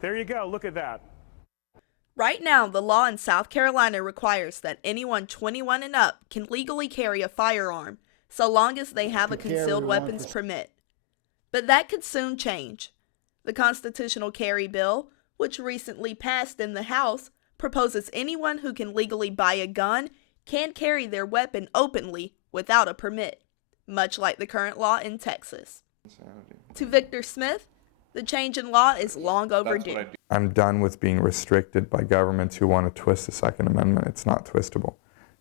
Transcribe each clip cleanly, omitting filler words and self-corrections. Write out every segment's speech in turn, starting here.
There you go. Look at that. Right now, the law in South Carolina requires that anyone 21 and up can legally carry a firearm, so long as they have a concealed weapons permit. But that could soon change. The constitutional carry bill, which recently passed in the House, proposes anyone who can legally buy a gun can carry their weapon openly without a permit, much like the current law in Texas. To Victor Smith, the change in law is long overdue. I'm done with being restricted by governments who want to twist the Second Amendment. It's not twistable.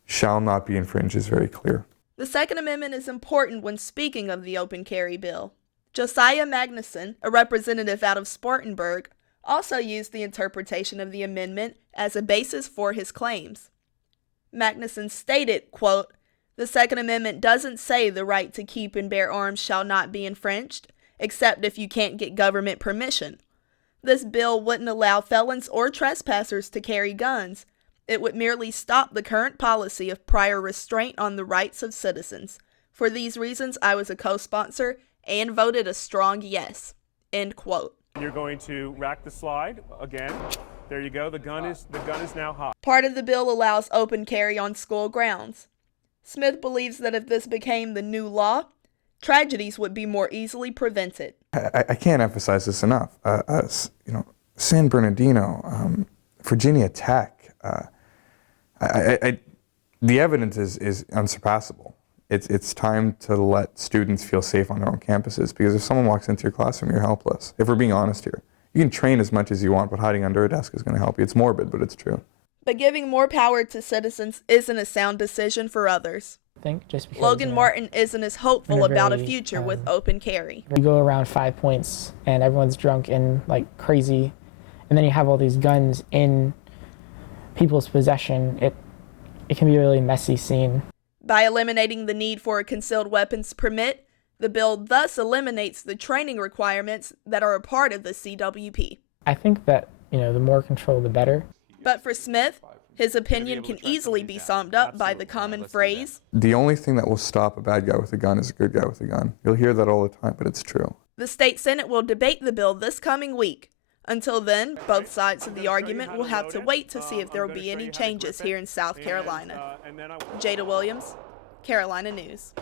Shall not be infringed is very clear. The Second Amendment is important when speaking of the open carry bill. Josiah Magnuson, a representative out of Spartanburg, also used the interpretation of the amendment as a basis for his claims. Magnuson stated, quote, "The Second Amendment doesn't say the right to keep and bear arms shall not be infringed, except if you can't get government permission. This bill wouldn't allow felons or trespassers to carry guns. It would merely stop the current policy of prior restraint on the rights of citizens. For these reasons, I was a co-sponsor and voted a strong yes." End quote. You're going to rack the slide again. There you go. The gun is now hot. Part of the bill allows open carry on school grounds. Smith believes that if this became the new law, tragedies would be more easily prevented. I can't emphasize this enough. San Bernardino, Virginia Tech, the evidence is unsurpassable. It's time to let students feel safe on their own campuses, because if someone walks into your classroom, you're helpless. If we're being honest here, you can train as much as you want, but hiding under a desk is going to help you. It's morbid, but it's true. But giving more power to citizens isn't a sound decision for others. Just because, Logan Martin isn't as hopeful about a future with open carry. You go around 5 points and everyone's drunk and like crazy, and then you have all these guns in people's possession. It can be a really messy scene. By eliminating the need for a concealed weapons permit, the bill thus eliminates the training requirements that are a part of the CWP. I think that, the more control, the better. But for Smith, his opinion can easily be summed up by the common phrase, "The only thing that will stop a bad guy with a gun is a good guy with a gun." You'll hear that all the time, but it's true. The state Senate will debate the bill this coming week. Until then, both sides of the argument will have to wait to see if there will be any changes here in South Carolina. Eicher-Williams, Carolina News.